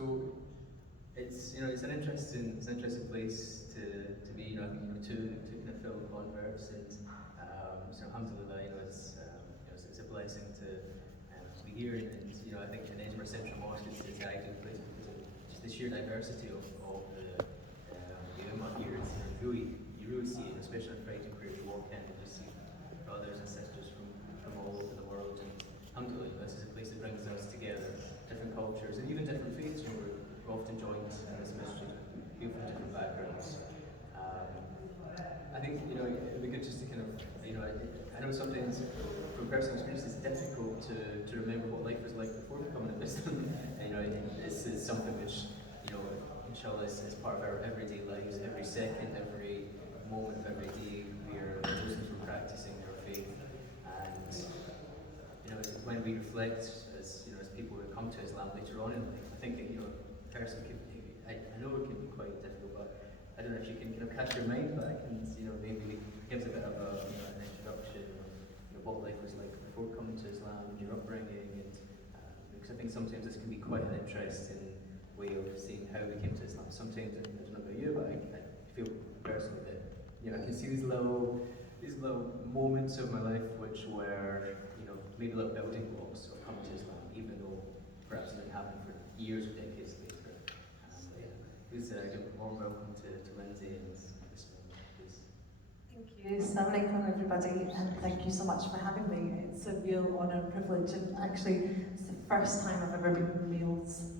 So it's an interesting place to be. I think two kind of fellow converts, and so alhamdulillah, it's a blessing to be here, and I think in Edinburgh Central Mosque is the ideal place because of just the sheer diversity of the ummah here. You really see it, especially on Friday where you walk in and you see brothers and sisters from all over the world, and alhamdulillah, this is a place that brings us together, different cultures and even different faiths. We're often joined in this mystery with people from different backgrounds. I think it'd be good just to kind of I know sometimes from personal experience it's difficult to remember what life was like before becoming a Muslim. This is something which inshallah is part of our everyday lives. Every second, every moment of every day, Muslims were practicing their faith, and when we reflect as people who come to Islam later on in life, I think that I know it can be quite difficult, but I don't know if you can kind of cast your mind back and maybe give a bit of an introduction of what life was like before coming to Islam, your upbringing, and because I think sometimes this can be quite an interesting way of seeing how we came to Islam. Sometimes I don't know about you, but I feel personally that I can see these little moments of my life which were maybe little building blocks of coming to Islam, even though perhaps it didn't happen for years or decades later. Please give a warm welcome to Linsay and this moment, please. Thank you. Assalamu alaikum everybody, and thank you so much for having me. It's a real honour and privilege, and actually it's the first time I've ever been in meals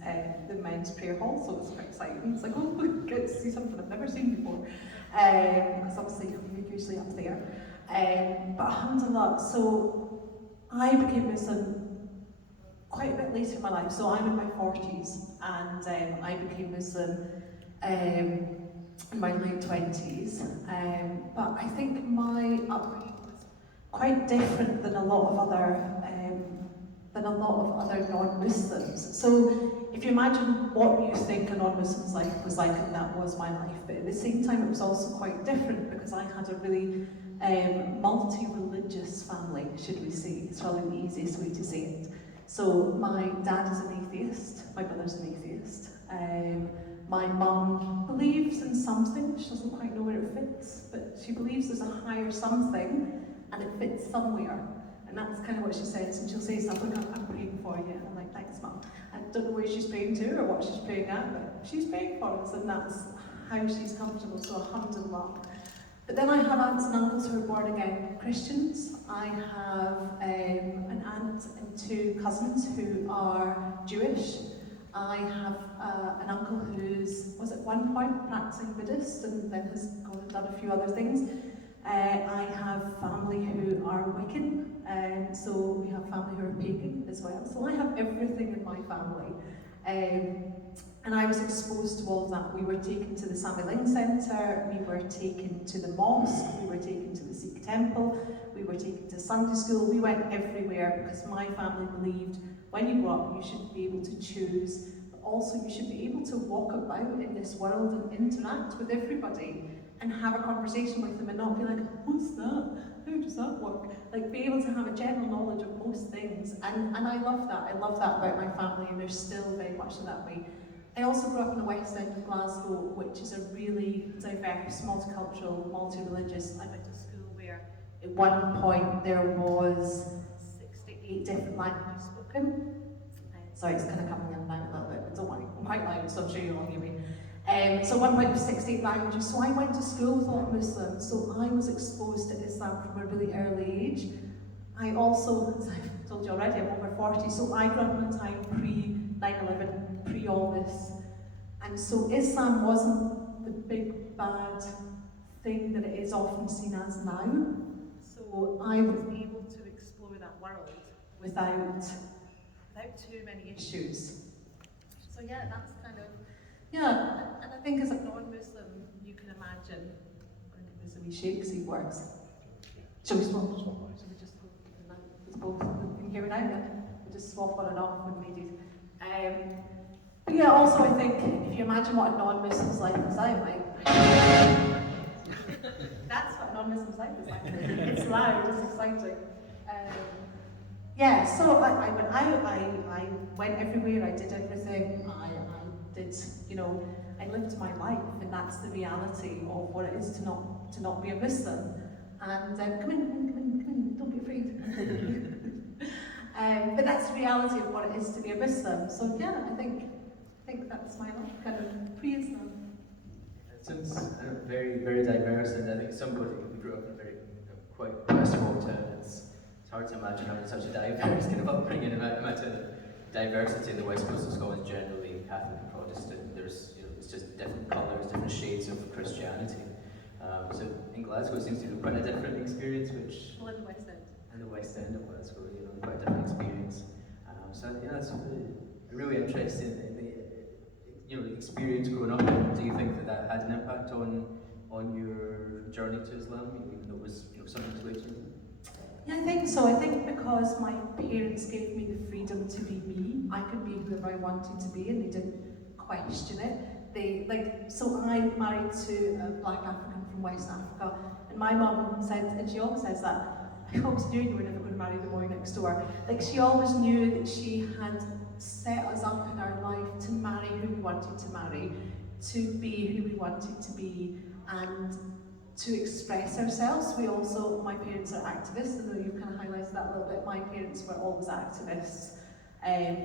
the men's prayer hall, so it's quite exciting. It's like, oh, I get to see something I've never seen before, because obviously you're usually up there. But alhamdulillah, so I became Muslim quite a bit later in my life, so I'm in my 40s, and I became Muslim in my late 20s, but I think my upbringing was quite different than a lot of other non-Muslims. So if you imagine what you think a non-Muslim's life was like, and that was my life, but at the same time it was also quite different because I had a really multi-religious family, should we say. It's probably the easiest way to say it. So my dad is an atheist, my brother's an atheist. My mum believes in something, she doesn't quite know where it fits, but she believes there's a higher something and it fits somewhere. And that's kind of what she says, and she'll say something like, I'm praying for you, and I'm like, thanks mum. I don't know where she's praying to or what she's praying at, but she's praying for us, and that's how she's comfortable, so alhamdulillah. But then I have aunts and uncles who are born again Christians. I have an aunt and two cousins who are Jewish. I have an uncle who's, was at one point practicing Buddhist and then has gone and done a few other things. I have family who are Wiccan, so we have family who are pagan as well. So I have everything in my family. And I was exposed to all of that. We were taken to the Sami Ling Centre, we were taken to the mosque, we were taken to the Sikh temple, we were taken to Sunday school. We went everywhere because my family believed when you grow up you should be able to choose, but also you should be able to walk about in this world and interact with everybody and have a conversation with them and not be like, what's that? How does that work? Like, be able to have a general knowledge of most things. And I love that. I love that about my family, and they're still very much in that way. I also grew up in the west end of Glasgow, which is a really diverse, multicultural, multi-religious. I went to school where at one point there was 6 to 8 different languages spoken. Sorry, it's kind of coming in now a little bit, but don't worry, I'm quite loud, so I'm sure you'll all hear me. So at one point there was 6 to 8 languages, so I went to school with a lot of Muslims, so I was exposed to Islam from a really early age. I also, as I've told you already, I'm over 40, so I grew up in a time pre-9/11, pre all this. And so Islam wasn't the big bad thing that it is often seen as now. So I was able to explore that world without too many issues. So yeah, that's kind of, yeah, and I think as a non-Muslim, you can imagine, there's a wee shake, see it works. Shall we swap? Shall we just go, it's both, can you hear me now? Yeah? We'll just swap on and off when needed. But yeah, also I think, if you imagine what a non-Muslim's life is like, that's what a non-Muslim's life is like. It's loud, it's exciting. Yeah, so I went out, I went everywhere, I did everything, I did, you know, I lived my life, and that's the reality of what it is to not be a Muslim. And come in, don't be afraid. But that's the reality of what it is to be a Muslim. So yeah, I think that's my life, kind of pre-Islam. It sounds very, very diverse, and I think somebody who grew up in a very, quite a small town, it's hard to imagine having such a diverse kind of upbringing. Imagine the diversity in the West Coast of Scotland, generally Catholic and Protestant. There's, you know, it's just different colours, different shades of Christianity. So in Glasgow, it seems to be quite a different experience, which Well, in the West End. in the West End of Glasgow, you know, quite a different experience. So yeah, it's really interesting. You know, experience growing up. Do you think that had an impact on your journey to Islam? Even though it was, you know, something to later? Yeah, I think so. I think because my parents gave me the freedom to be me, I could be whoever I wanted to be, and they didn't question it. So I married to a black African from West Africa, and my mum said, and she always says that, I always knew you were never going to marry the boy next door. Like, she always knew that she had set us up in our life to marry who we wanted to marry, to be who we wanted to be, and to express ourselves. My parents are activists, and though you've kind of highlighted that a little bit, my parents were always activists.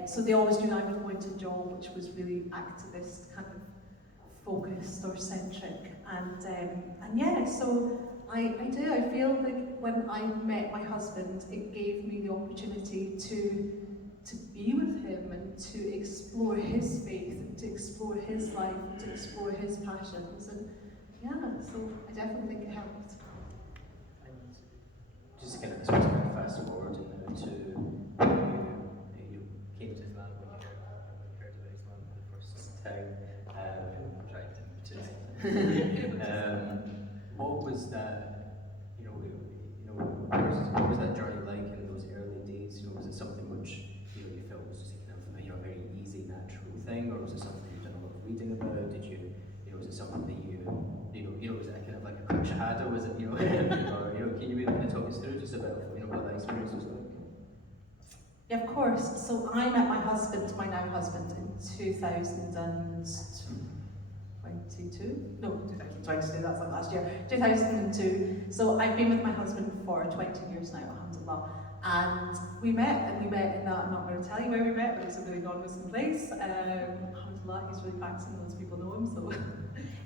So they always knew I would go into a job which was really activist, kind of focused or centric. And yeah, so I do. I feel like when I met my husband, it gave me the opportunity to be with him and to explore his faith, and to explore his life, and to explore his passions. And yeah, so I definitely think it helped. Just kind of, I suppose, kind of fast forwarding now to you came to Islam when you heard about Islam for the first time. Trying to what was that? What was that journey like in those early days? You know, was it something which you felt was just kind of a very easy, natural thing, or was it something you'd done a lot of reading about? Did you was it something that was it kind of like a quick shahada? Was it or can you maybe kind of talk us through just about what that experience was like? Yeah, of course. So I met my now husband, in 2022. No, 2022. That's like last year. 2002. So I've been with my husband for 20 years now, alhamdulillah. And we met in that, I'm not going to tell you where we met, but it's a really non-Muslim place. Alhamdulillah, he's really practicing, loads of people know him, so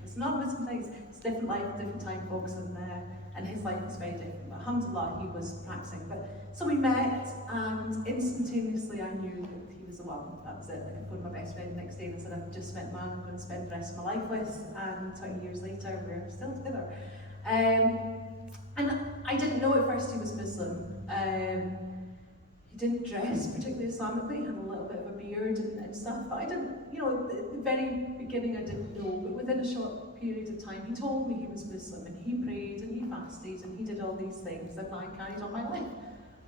it's not a Muslim place. It's different life, different time, folks, and his life is very different. But alhamdulillah, he was practicing. So we met, and instantaneously I knew that he was the one. That was it. Like, I phoned my best friend the next day and I said, I've just met the man I'm going to spend the rest of my life with, and 20 years later, we're still together. And I didn't know at first he was Muslim. He didn't dress particularly Islamically, he had a little bit of a beard and stuff, but I didn't, at the very beginning I didn't know, but within a short period of time he told me he was Muslim, and he prayed and he fasted and he did all these things, and I carried on my life,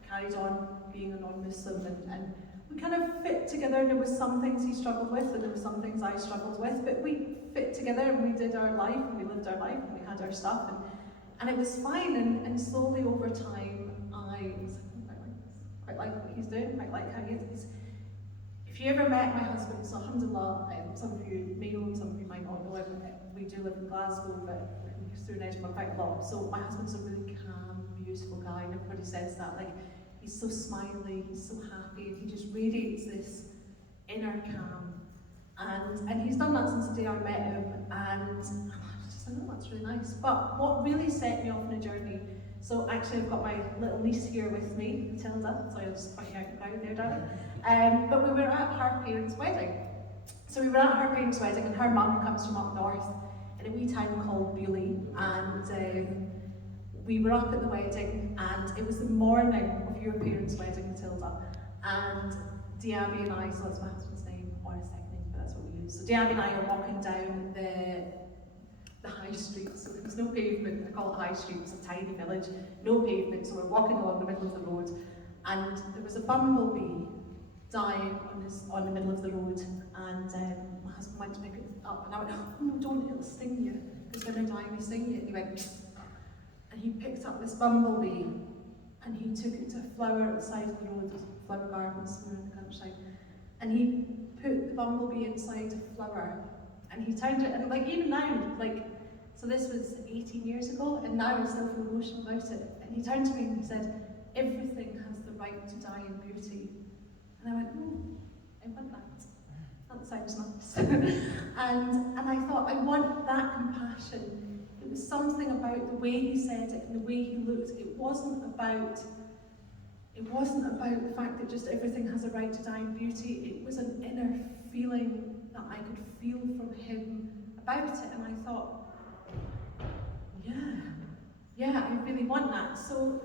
carried on being a non-Muslim, and we kind of fit together. There was some things he struggled with and there were some things I struggled with, but we fit together and we did our life and we lived our life and we had our stuff, and it was fine, and slowly over time I was quite like what he's doing, quite like how he is. If you ever met my husband, so alhamdulillah, some of you may know him, some of you might not know him. We do live in Glasgow, but he's through in Edinburgh quite a lot. So my husband's a really calm, beautiful guy, and everybody says that. Like, he's so smiley, he's so happy, and he just radiates this inner calm. And he's done that since the day I met him, and I just thought, oh, that's really nice. But what really set me off on a journey, so actually I've got my little niece here with me, Matilda, so I'll just point you out in the crowd there, darling. But we were at her parents' wedding. So we were at her parents' wedding, and her mum comes from up north in a wee town called Bewley, and we were up at the wedding, and it was the morning of your parents' wedding, Matilda, and Diaby and I, so that's my husband's name, or his second name, but that's what we use. So Diaby and I are walking down the high street, so there was no pavement. I call it high street, it's a tiny village, no pavement, so we're walking along the middle of the road, and there was a bumblebee dying on the middle of the road, and my husband went to pick it up, and I went, oh no, don't, it'll sting you, because when they're dying they sting you, and he went, and he picked up this bumblebee, and he took it to a flower at the side of the road, there's flower gardens, we were in the countryside, and he put the bumblebee inside a flower, and he turned it, and like even now, like, so this was 18 years ago, and now I still feel emotional about it. And he turned to me and he said, "Everything has the right to die in beauty." And I went, I want that. That sounds nice. and I thought, I want that compassion. It was something about the way he said it and the way he looked. It wasn't about the fact that just everything has a right to die in beauty. It was an inner feeling that I could feel from him about it. And I thought, yeah, I really want that. So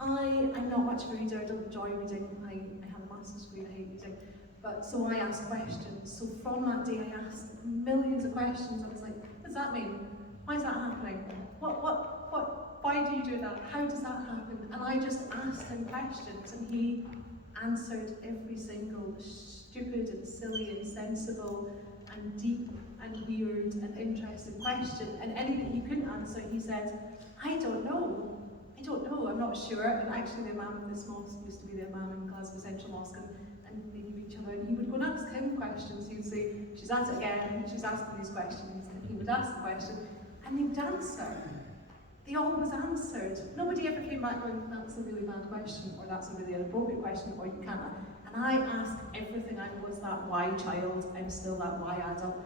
I'm not much of a reader. I don't enjoy reading. I have a master's degree. I hate reading. But so I asked questions. So from that day, I asked millions of questions. I was like, what does that mean? Why is that happening? Why do you do that? How does that happen? And I just asked him questions, and he answered every single stupid and silly and sensible and deep and weird and interesting question. And anything he couldn't answer, he said, I don't know, I'm not sure. And actually the imam of this mosque used to be the imam in Glasgow Central Mosque, and they knew each other, and he would go and ask him questions. He would say, she's at it again, she's asking these questions, and he would ask the question, and they would answer. They always answered. Nobody ever came back going, that's a really bad question, or that's a really inappropriate question, or you can't. And I asked everything. I was that why child, I'm still that why adult.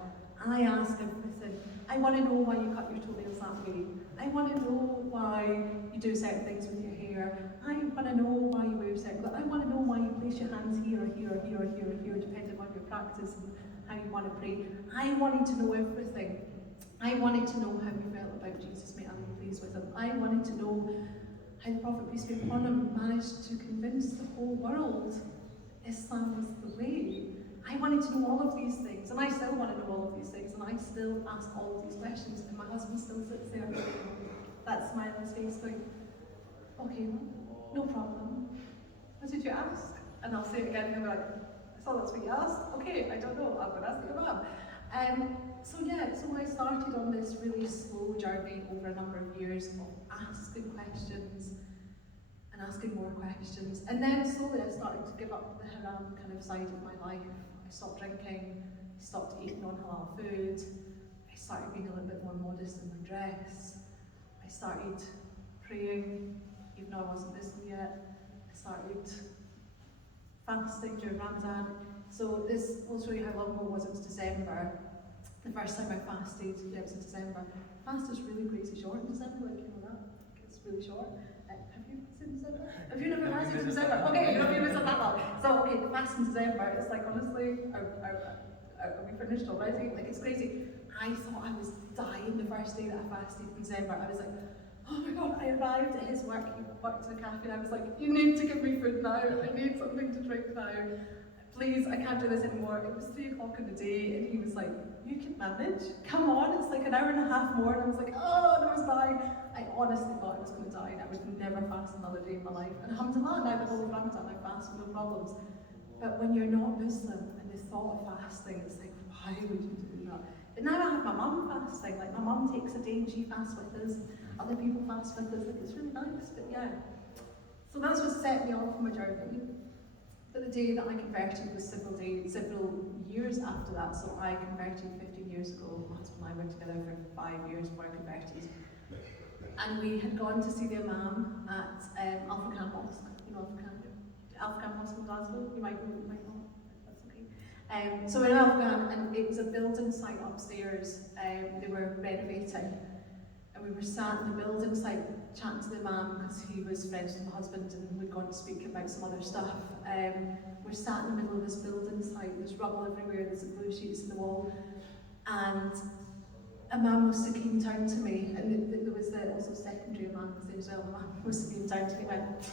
I ask everything. I want to know why you cut your toenails that way. I want to know why you do certain things with your hair. I want to know why you wear certain clothes. I want to know why you place your hands here, or here, or here, or here, or here, depending on your practice and how you want to pray. I wanted to know everything. I wanted to know how he felt about Jesus, may Allah be pleased with him. I wanted to know how the Prophet, peace be upon him, managed to convince the whole world Islam was the way. I wanted to know all of these things, and I still want to know all of these things, and I still ask all of these questions, and my husband still sits there, that smile on his face going, okay, no problem. What did you ask? And I'll say it again, and he'll be like, I thought that's what you asked. Okay, I don't know, I'm going to ask your mum. So I started on this really slow journey over a number of years of asking questions and asking more questions. And then slowly I started to give up the haram kind of side of my life. I stopped drinking, I stopped eating non-halal food, I started being a little bit more modest in my dress, I started praying, even though I wasn't Muslim yet, I started fasting during Ramadan. So this will show you how long ago it was. It was December. The first time I fasted, it was in December. Fast is really crazy short in December, like you know that. It's really short. Have you fasted in December? Have you never fasted in December? Okay, you don't even that long. So okay, the fast in December, it's like honestly, are we finished already? Like it's crazy. I thought I was dying the first day that I fasted in December. I was like, oh my god, I arrived at his work, he worked in a cafe, and I was like, you need to give me food now, I need something to drink now. Please, I can't do this anymore. It was 3 o'clock in the day, and he was like, you can manage, come on, it's like an hour and a half more. And I was like, oh, and I was dying. I honestly thought I was going to die, and I would never fast another day in my life. And alhamdulillah, now the whole of Ramadan I fast with no problems. But when you're not Muslim, and the thought of fasting, it's like, why would you do that? But now I have my mum fasting, like my mum takes a day and she fasts with us, other people fast with us, like it's really nice, but yeah. So that's what set me off on my journey. But the day that I converted was several years after that. So I converted 15 years ago. My husband and I were together for 5 years before I converted. And we had gone to see the imam at Islam Mosque. You know Islam Mosque in Glasgow? You might know, you might not. That's okay. So in Islam, and it was a building site upstairs. They were renovating. And we were sat in the building site chatting to the imam because he was friends with my husband and we'd gone to speak about some other stuff. We're sat in the middle of this building site, there's rubble everywhere, there's blue sheets in the wall, and Imam Mustaqim turned to me, and there was also secondary Imam was there as well. Imam Mustaqim turned to me and went,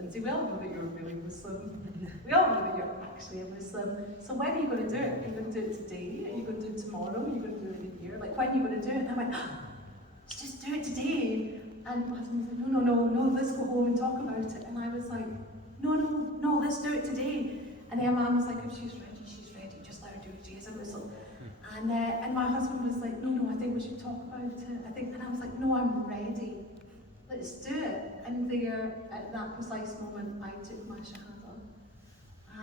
Linsay, we all know that you're really Muslim. We all know that you're actually a Muslim. So when are you going to do it? Are you going to do it today? Are you going to do it tomorrow? Are you going to do it in a year? Like, when are you going to do it? And I went, let's just do it today. And my husband was like, no, let's go home and talk about it. And I was like, no, let's do it today. And then Mum was like, if she's ready, just let her do it, she is a Muslim. And my husband was like, no, I think we should talk about it. And I was like, no, I'm ready. Let's do it. And there, at that precise moment, I took my shahada.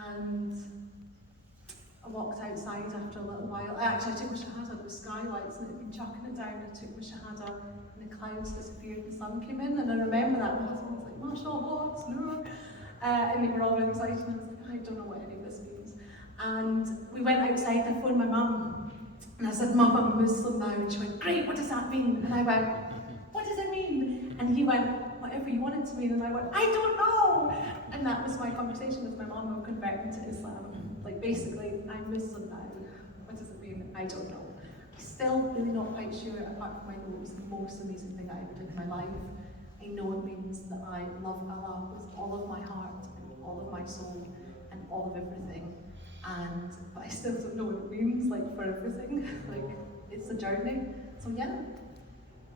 And walked outside after a little while. I took my shahada with skylights and it had been chucking it down. I took my shahada and the clouds disappeared and the sun came in. And I remember that my husband was like, MashaAllah, it's Noor. And they were all really excited and I was like, I don't know what any of this means. And we went outside, I phoned my mum and I said, Mum, I'm Muslim now. And she went, great, what does that mean? And I went, what does it mean? And he went, whatever you want it to mean. And I went, I don't know. And that was my conversation with my mum of converting to Islam. Like basically, I'm Muslim now. What does it mean? I don't know. I'm still really not quite sure, apart from I know it was the most amazing thing I ever did in my life. I know it means that I love Allah with all of my heart and all of my soul and all of everything. But I still don't know what it means, like for everything. Like it's a journey. So yeah,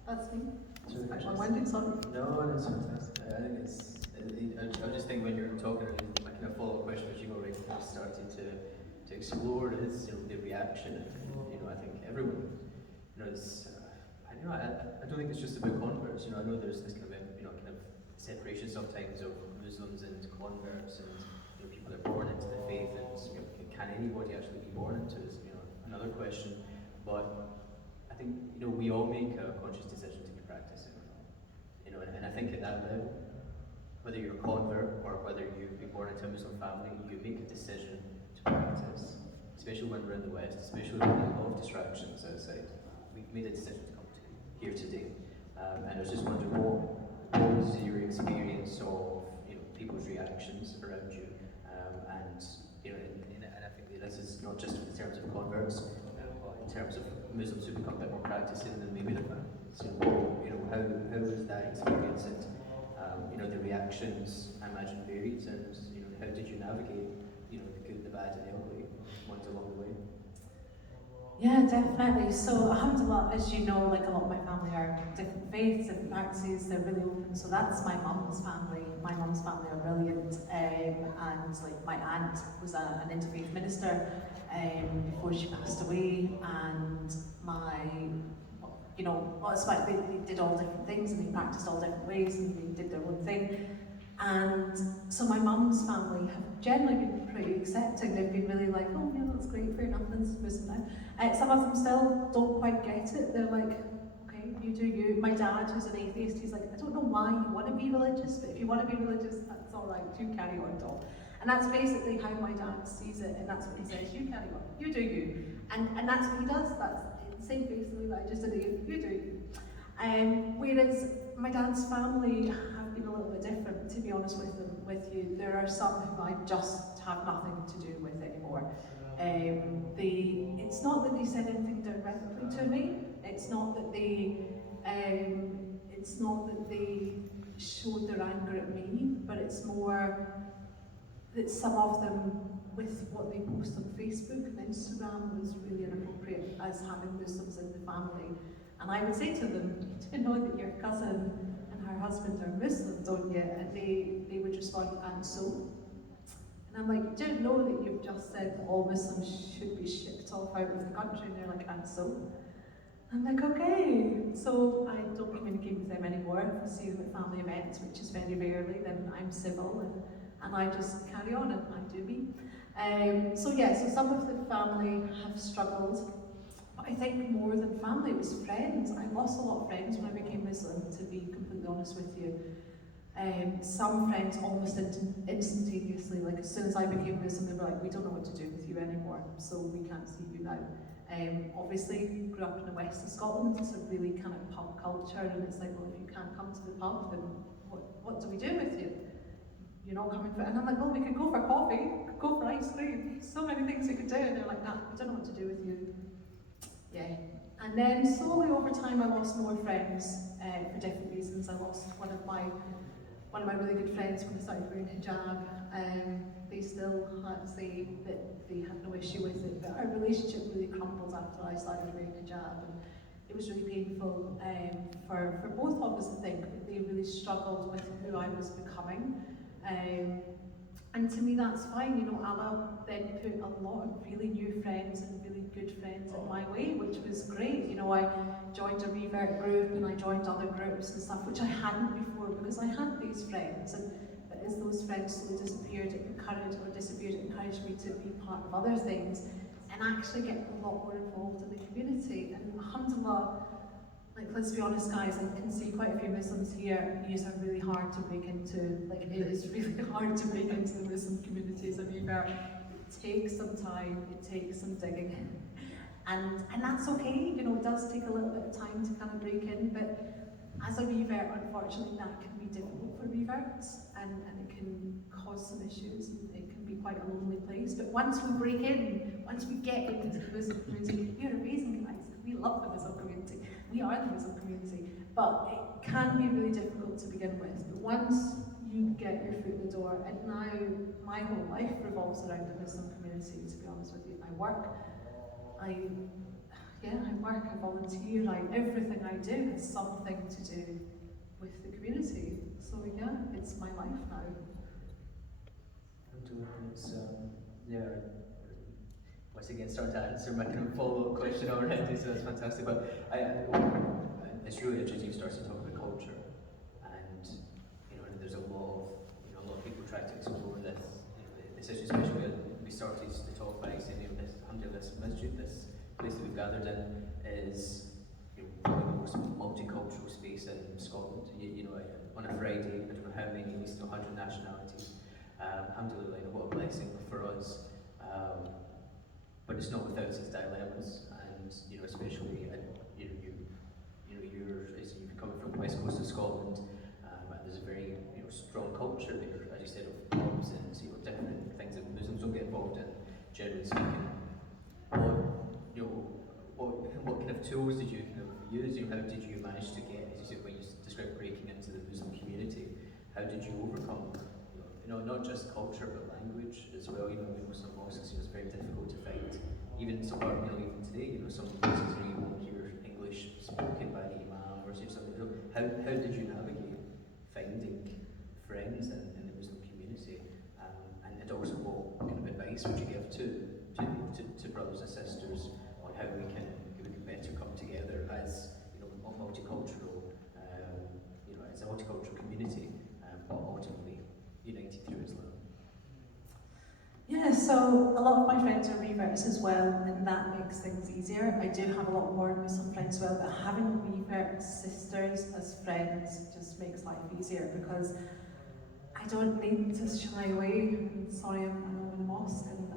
that's me. It's quite long-winded, sorry. No, that's fantastic. I think I just think when you're talking, my kind of follow-up question, which you've already kind of started to explore, is the reaction. And, I think everyone, it's, I don't think it's just about converts. I know there's this kind of kind of separation sometimes of Muslims and converts, and people are born into the faith, and can anybody actually be born into it? Another question. But I think we all make a conscious decision to be practicing, and I think at that level, whether you're a convert or whether you've been born into a Muslim family, you make a decision to practice. Especially when we're in the West, especially when there are a lot of distractions outside. We've made a decision to come to here today, and I was just wondering what was your experience of people's reactions around you, and I think this is not just in terms of converts, but in terms of Muslims who become a bit more practicing than maybe their families. How was that experience, and the reactions I imagine varied, and how did you navigate the good, the bad, and the ugly ones along the way? Yeah, definitely. So, alhamdulillah, as you know, like a lot of my family are different faiths, different practices, they're really open. So that's my mum's family. My mum's family are brilliant. And like my aunt was an interfaith minister before she passed away. And it's like they did all different things and they practiced all different ways and they did their own thing. And so my mum's family have generally been pretty accepting. They've been really like, oh yeah, that's great, fair enough, this is Muslim now. Some of them still don't quite get it. They're like, okay, you do you. My dad, who's an atheist, he's like, I don't know why you want to be religious, but if you want to be religious, that's all right, you carry on, doll. And that's basically how my dad sees it, and that's what he says, you carry on, you do you. And that's what he does, that's the same basically that I just did, you do you. Whereas my dad's family have been a little bit different, to be honest with you. There are some who I just have nothing to do with anymore. It's not that they said anything directly to me. It's not that they showed their anger at me, but it's more that some of them, with what they post on Facebook and Instagram, was really inappropriate as having Muslims in the family. And I would say to them, you do know that your cousin and her husband are Muslim, don't you? And they would respond, and so? And I'm like, do you know that you've just said that all Muslims should be shipped off out of the country? And they're like, and so? I'm like, okay. So I don't communicate with them anymore. If I see them at family events, which is very rarely, then I'm civil and I just carry on and I do me. So some of the family have struggled. But I think more than family, it was friends. I lost a lot of friends when I became Muslim, to be completely honest with you. Some friends almost instantaneously, like as soon as I became Muslim, they were like, we don't know what to do with you anymore, so we can't see you now. Obviously, grew up in the west of Scotland, it's a really kind of pub culture, and it's like, well, if you can't come to the pub, then what do we do with you? You're not coming for, and I'm like, well, we could go for coffee, could go for ice cream, so many things we could do, and they're like, nah, we don't know what to do with you. Yeah. And then slowly over time I lost more friends for different reasons. I lost one of my really good friends when I started wearing hijab. They still say that they had no issue with it, but our relationship really crumbled after I started wearing hijab. And it was really painful for both of us, I think. They really struggled with who I was becoming. And to me that's fine, Allah then put a lot of really new friends and really good friends in my way, which was great. I joined a revert group and I joined other groups and stuff, which I hadn't before because I had these friends. But as those friends slowly disappeared, it encouraged me to be part of other things. and actually get a lot more involved in the community. And alhamdulillah, like, let's be honest guys, I can see quite a few Muslims here. These are really hard to break into. Like, it is really hard to break into the Muslim communities of Edinburgh. It takes some time, it takes some digging. And that's okay, you know, it does take a little bit of time to kind of break in, but as a revert, unfortunately, that can be difficult for reverts, and it can cause some issues. It can be quite a lonely place. But once we break in, once we get into the Muslim community, we are amazing guys. We love the Muslim community. We are the Muslim community. But it can be really difficult to begin with. But once you get your foot in the door, and now my whole life revolves around the Muslim community, to be honest with you. I work, I volunteer, everything I do has something to do with the community. So yeah, it's my life now. It's, once again, starting to answer my kind of follow-up question already, so that's fantastic. But it's really interesting you start to talk about culture, and there's a lot of people try to explore this issue, especially when we started to talk by saying, this masjid, this place that we've gathered in, is probably the most multicultural space in Scotland. On a Friday, I don't know how many, at least 100 nationalities. Alhamdulillah, what a blessing for us. But it's not without its dilemmas, and especially you're coming from the west coast of Scotland, and there's a very strong culture there, as you said, of pubs and different things that Muslims don't get involved in, generally speaking. What kind of tools did you kind of use? How did you manage to get, as you said, when you described breaking into the Muslim community, how did you overcome, not just culture but language as well? Some mosques, it's very difficult to find. Even even today, some places where you won't hear English spoken by the imam or something. How did you navigate finding friends in the Muslim community? And also, what kind of advice would you give to brothers and sisters on how we can better come together as multicultural, as a multicultural community, but ultimately united through Islam? Yeah, so a lot of my friends are reverts as well, and that makes things easier. I do have a lot more Muslim friends as well, but having revert sisters as friends just makes life easier, because I don't need to shy away. Sorry, I'm in a mosque, and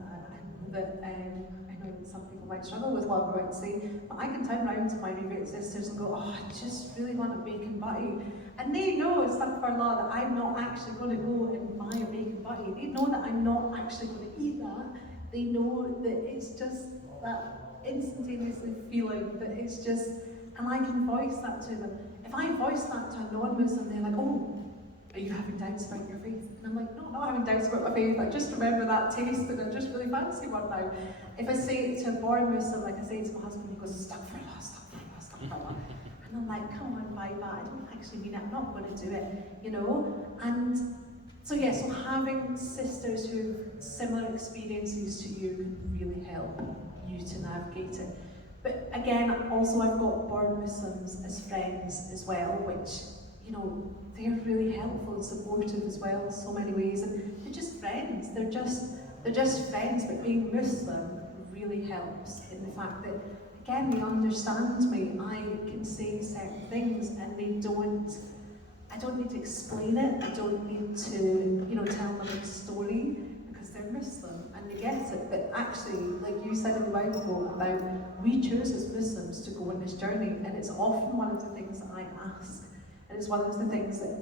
I know that some people might struggle with what I'm about to say, but I can turn around to my revert sisters and go, oh, I just really want a bacon butty. And they know, astaghfirullah, that I'm not actually going to go and buy a bacon butty. They know that I'm not actually going to eat that. They know that it's just that instantaneously feeling that it's just, and I can voice that to them. If I voice that to a non-Muslim, they're like, oh, are you having doubts about your faith? And I'm like, no, I'm not having doubts about my faith. I just remember that taste and I just really fancy one now. If I say it to a born Muslim, like I say to my husband, he goes, astaghfirullah, astaghfirullah, astaghfirullah. And I'm like, come on, why that? I don't actually mean it, I'm not going to do it, And so yeah, so having sisters who have similar experiences to you can really help you to navigate it. But again, also I've got born Muslims as friends as well, which, they're really helpful and supportive as well in so many ways. And they're just friends, they're just friends, but being Muslim really helps in the fact that, again, they understand me. I can say certain things and I don't need to explain it. I don't need to, tell them a story, because they're Muslim and they get it. But actually, like you said in the Bible about, we choose as Muslims to go on this journey, and it's often one of the things that I ask. And it's one of the things that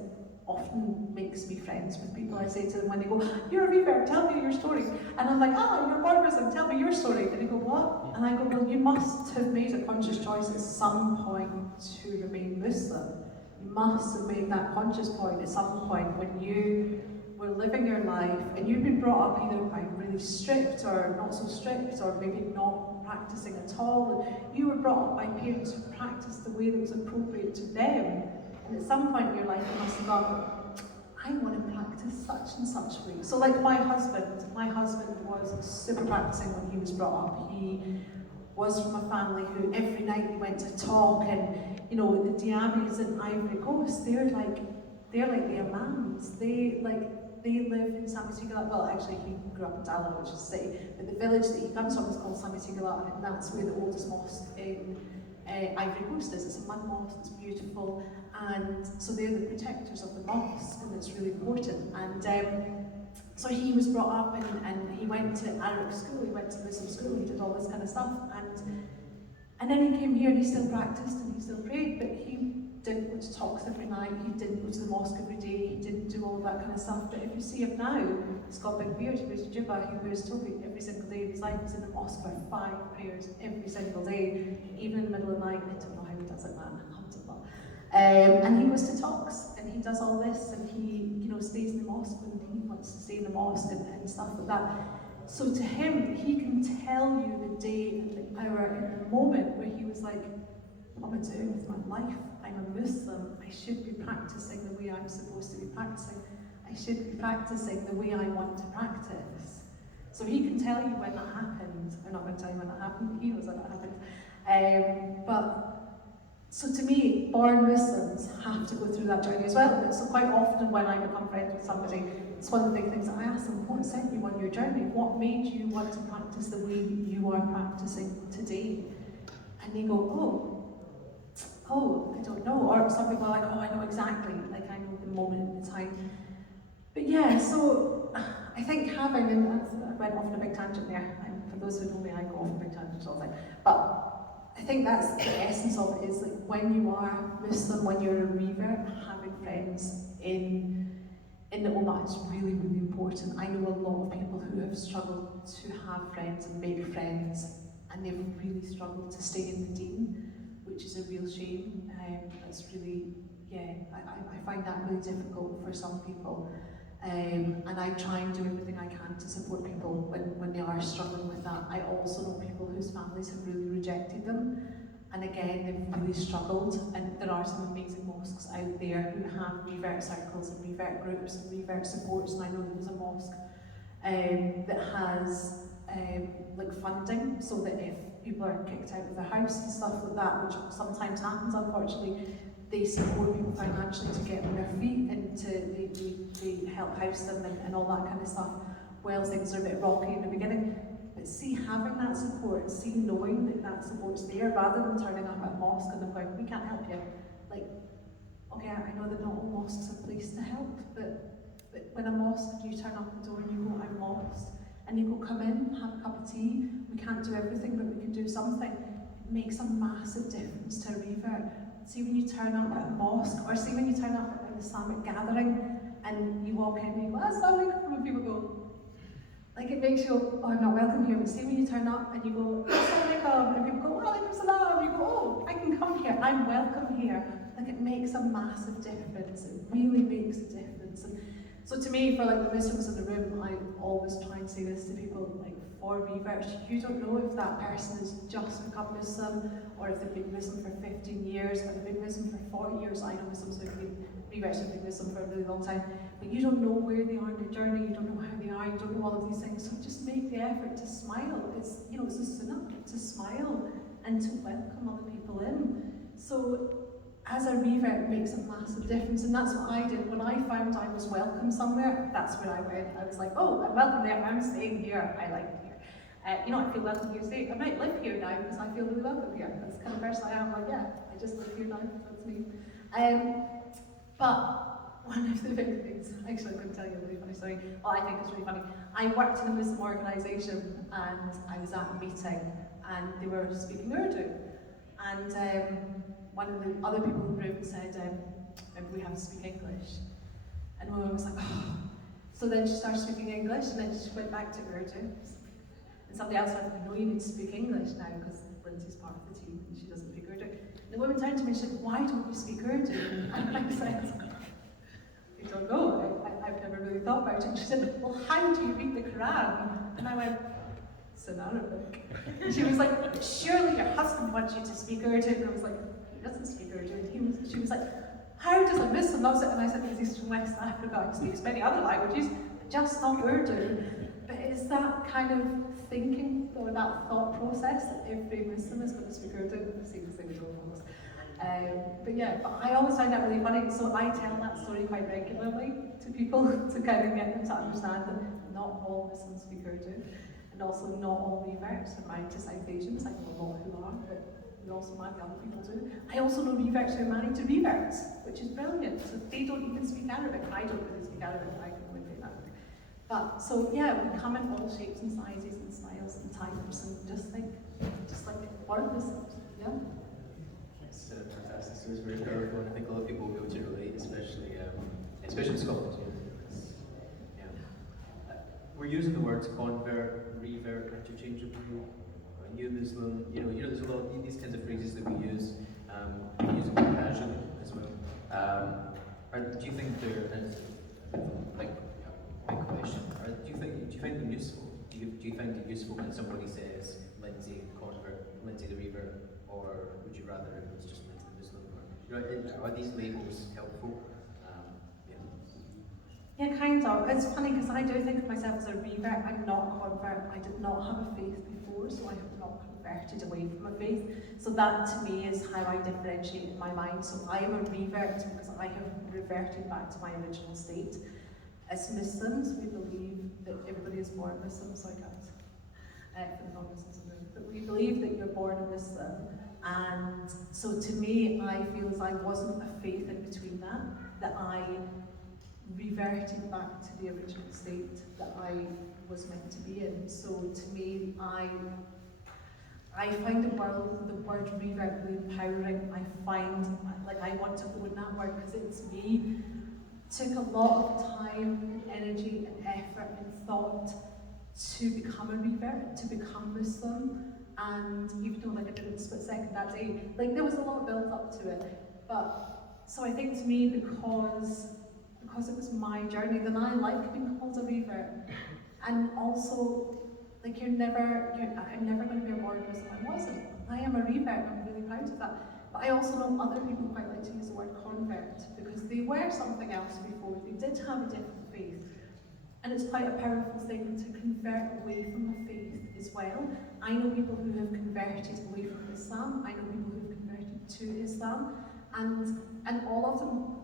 often makes me friends with people. I say to them when they go, you're a revert, tell me your story. And I'm like, you're a born Muslim, tell me your story. And they go, what? And I go, well, you must have made a conscious choice at some point to remain Muslim. You must have made that conscious point at some point when you were living your life and you've been brought up either by really strict or not so strict, or maybe not practicing at all. And you were brought up by parents who practiced the way that was appropriate to them. And at some point in your life, you must have gone, I want to practice such and such way. So like my husband was super practicing when he was brought up. He was from a family who every night we went to talk, and the Diabis in Ivory Coast, they're like the imams. they live in Samosata. Well, actually, he grew up in Dala, which is a city, but the village that he comes from is called Samosata, and that's where the oldest mosque in Ivory Coast is. It's a mud mosque, it's beautiful, and so they're the protectors of the mosque, and it's really important. And so he was brought up, and he went to Arabic school, he went to Muslim school, he did all this kind of stuff, and then he came here and he still practiced and he still prayed, but he didn't go to talks every night, he didn't go to the mosque every day, he didn't do all that kind of stuff. But if you see him now, he's got big beard, he wears a jubba, he wears topi every single day of his life. He's in the mosque for 5 prayers every single day, even in the middle of the night. I don't know how he does it, man. And he goes to talks, and he does all this, and he, you know, stays in the mosque when he wants to stay in the mosque and stuff like that. So to him, he can tell you the day and the hour and the moment where he was like, what am I doing with my life? I'm a Muslim, I should be practicing the way I'm supposed to be practicing. I should be practicing the way I want to practice. So he can tell you when that happened. I'm not going to tell you when that happened, he knows when that happened. So to me, born Muslims have to go through that journey as well. So quite often when I become friends with somebody, it's one of the big things that I ask them, what sent you on your journey? What made you want to practice the way you are practicing today? And they go, oh, I don't know. Or some people are like, oh, I know exactly, like I know the moment and the time. But yeah, so I think having, and I went off on a big tangent there, and for those who know me, I go off on big tangents all the time. But I think that's the essence of it, is like when you are Muslim, when you're a revert, having friends in the Ummah is really, really important. I know a lot of people who have struggled to have friends and make friends, and they've really struggled to stay in the deen, which is a real shame. It's really, yeah, I find that really difficult for some people. And I try and do everything I can to support people when they are struggling with that. I also know people whose families have really rejected them, and again, they've really struggled, and there are some amazing mosques out there who have revert circles and revert groups and revert supports, and I know there's a mosque that has like funding, so that if people are kicked out of their house and stuff like that, which sometimes happens unfortunately, they support people financially to get on their feet, and they help house them and all that kind of stuff. Well, things are a bit rocky in the beginning, but see, having that support, see, knowing that that support's there, rather than turning up at a mosque and they're going, we can't help you. Like, okay, I know that not all mosques are placed to help, but when a mosque, you turn up the door and you go, I'm lost, and you go, come in, have a cup of tea, we can't do everything, but we can do something. It makes a massive difference to a revert. See, when you turn up at a mosque, or see when you turn up at an Islamic gathering, and you walk in and you go, assalamu alaikum, and people go, like it makes you go, oh, I'm not welcome here. But see when you turn up and you go, assalamu alaikum, and people go, wa alaikum salam, and you go, oh, I can come here, I'm welcome here. Like it makes a massive difference, it really makes a difference. And so to me, for like the Muslims in the room, I always try and say this to people, like for reverts, you don't know if that person has just become Muslim, or if they've been Muslim for 15 years, or they've been Muslim for 40 years. I know Muslims who've been reverts have been Muslim for a really long time, but you don't know where they are in their journey, you don't know how they are, you don't know all of these things, so just make the effort to smile. It's, you know, it's a sunnah to smile and to welcome other people in. So as a revert, it makes a massive difference, and that's what I did. When I found I was welcome somewhere, that's where I went. I was like, oh, I'm welcome there, I'm staying here, I like it here. You know, I feel welcome here today. I might live here now because I feel really welcome here. That's the kind of person I am, like, yeah, I just live here now, that's me. But one of the big things, actually I'm going to tell you a really funny story, well, I think it's really funny. I worked in a Muslim organisation, and I was at a meeting, and they were speaking Urdu. And one of the other people in the room said, maybe we have to speak English. And the woman was like, oh. So then she started speaking English, and then she went back to Urdu. And somebody else went, we know you need to speak English now, because Linsay's part of the team, and she doesn't speak Urdu. And the woman turned to me and said, why don't you speak Urdu? And I said, I don't know, I've never really thought about it. And she said, well, how do you read the Quran? And I went, it's in Arabic. And she was like, surely your husband wants you to speak Urdu. And I was like, he doesn't speak Urdu. And she was like, how does a Muslim not say? And I said, because he's from West Africa, he speaks many other languages, just not Urdu. But it's that kind of thinking, or that thought process, that every Muslim is going to speak Urdu. I've seen this thing with all of us. But yeah, but I always find that really funny. So I tell that story quite regularly to people to kind of get them to understand that not all Muslims speak Urdu, and also not all reverts are married to South Asians. I know a lot who are, but we also marry other people too. I also know reverts who are married to reverts, which is brilliant. So they don't even speak Arabic. I don't really speak Arabic. I can only play Arabic. But so yeah, we come in all shapes and sizes and styles and types, and just like word Muslims. Yeah. It's fantastic. So it's very powerful, and I think a lot of people will be able to relate, especially in Scotland. Yeah. We're using the words convert, revert interchangeably. New Muslim, there's a lot of these kinds of phrases that we use. We use them casually as well. Do you think they're like big question? Do you find them useful? Do you find it useful when somebody says Linsay convert, Linsay the revert, or would you rather it was just Linsay the Muslim? Or, are these labels helpful? Yeah. Yeah, kind of. It's funny because I do think of myself as a revert. I'm not a convert. I did not have a faith before, so I have not converted away from a faith. So that to me is how I differentiate in my mind. So I am a revert because I have reverted back to my original state. As Muslims, we believe that everybody is born Muslim, so I can't, for the non-Muslims in the room, but we believe that you're born a Muslim. And so to me, I feel as I wasn't a faith in between that I reverted back to the original state that I was meant to be in. So to me, I find the word revert really empowering. I find, like, I want to own that word because it's me. It took a lot of time and energy and effort and thought to become a revert, to become Muslim. And even though like I didn't split second that day, like there was a lot built up to it. But so I think to me, because it was my journey, then I like being called a revert. And also, like I'm never going to be a born Muslim. I wasn't. I am a revert, and I'm really proud of that. But I also know other people quite like to use the word convert because they were something else before. They did have a different faith. And it's quite a powerful thing to convert away from a faith as well. I know people who have converted away from Islam. I know people who have converted to Islam. And all of them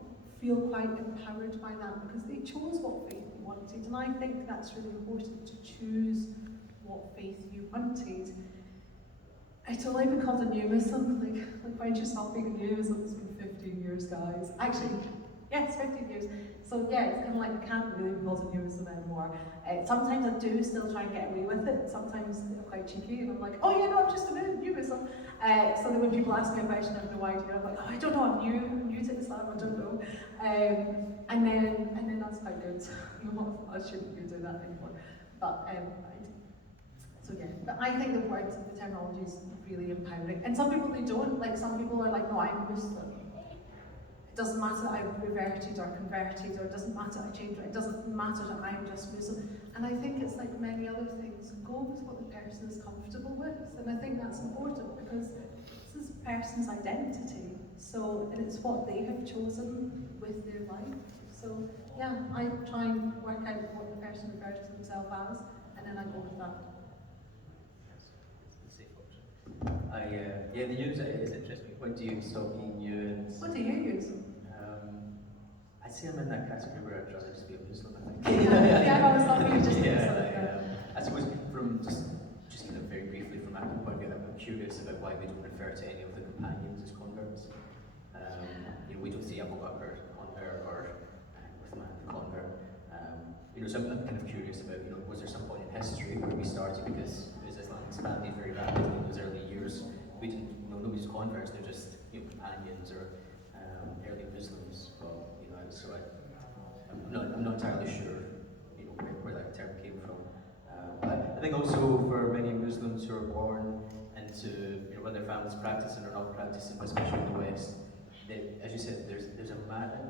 feel quite empowered by that because they chose what faith they wanted. And I think that's really important, to choose what faith you wanted. It's only because a new Muslim, like why do you stop being a new Muslim? It's been 15 years, guys. Actually, yes, 15 years. So yeah, it's kind of like I can't really be called a new Muslim anymore. Sometimes I do still try and get away with it. Sometimes I'm quite cheeky and I'm like, oh yeah, no, I'm just a new Muslim. So that when people ask me a question, I have no idea. I'm like, oh, I don't know, I'm new to Islam, I don't know. And then that's quite good. I shouldn't be doing that anymore. But so yeah, but I think the words, the terminology is really empowering. And some people they don't. Like some people are like, no, I'm Muslim. It doesn't matter that I reverted or converted, or it doesn't matter that I changed, it doesn't matter that I'm just Muslim. And I think it's like many other things. Go with what the person is comfortable with. And I think that's important because this is a person's identity. So, and it's what they have chosen with their life. So yeah, I try and work out what the person refers to themselves as, and then I go with that. Yeah, the news is interesting. When do you stop being you? What do you use? I'd say I'm in that category where I'd rather just be a Muslim, I think. Yeah, I was talking you just I suppose from just kind of very briefly from my point of view, I'm curious about why we don't refer to any of the companions as converts. We don't see Abu Bakr on there or Uthman the convert. So I'm kind of curious about, was there some point in history where we started, because as Islam expanded very rapidly in those early years, we didn't, nobody's converts, they're just companions or early Muslims. Well, I'm not entirely sure, where that term came from. But I think also for many Muslims who are born into, whether families practicing or not practicing, especially in the West, as you said, there's a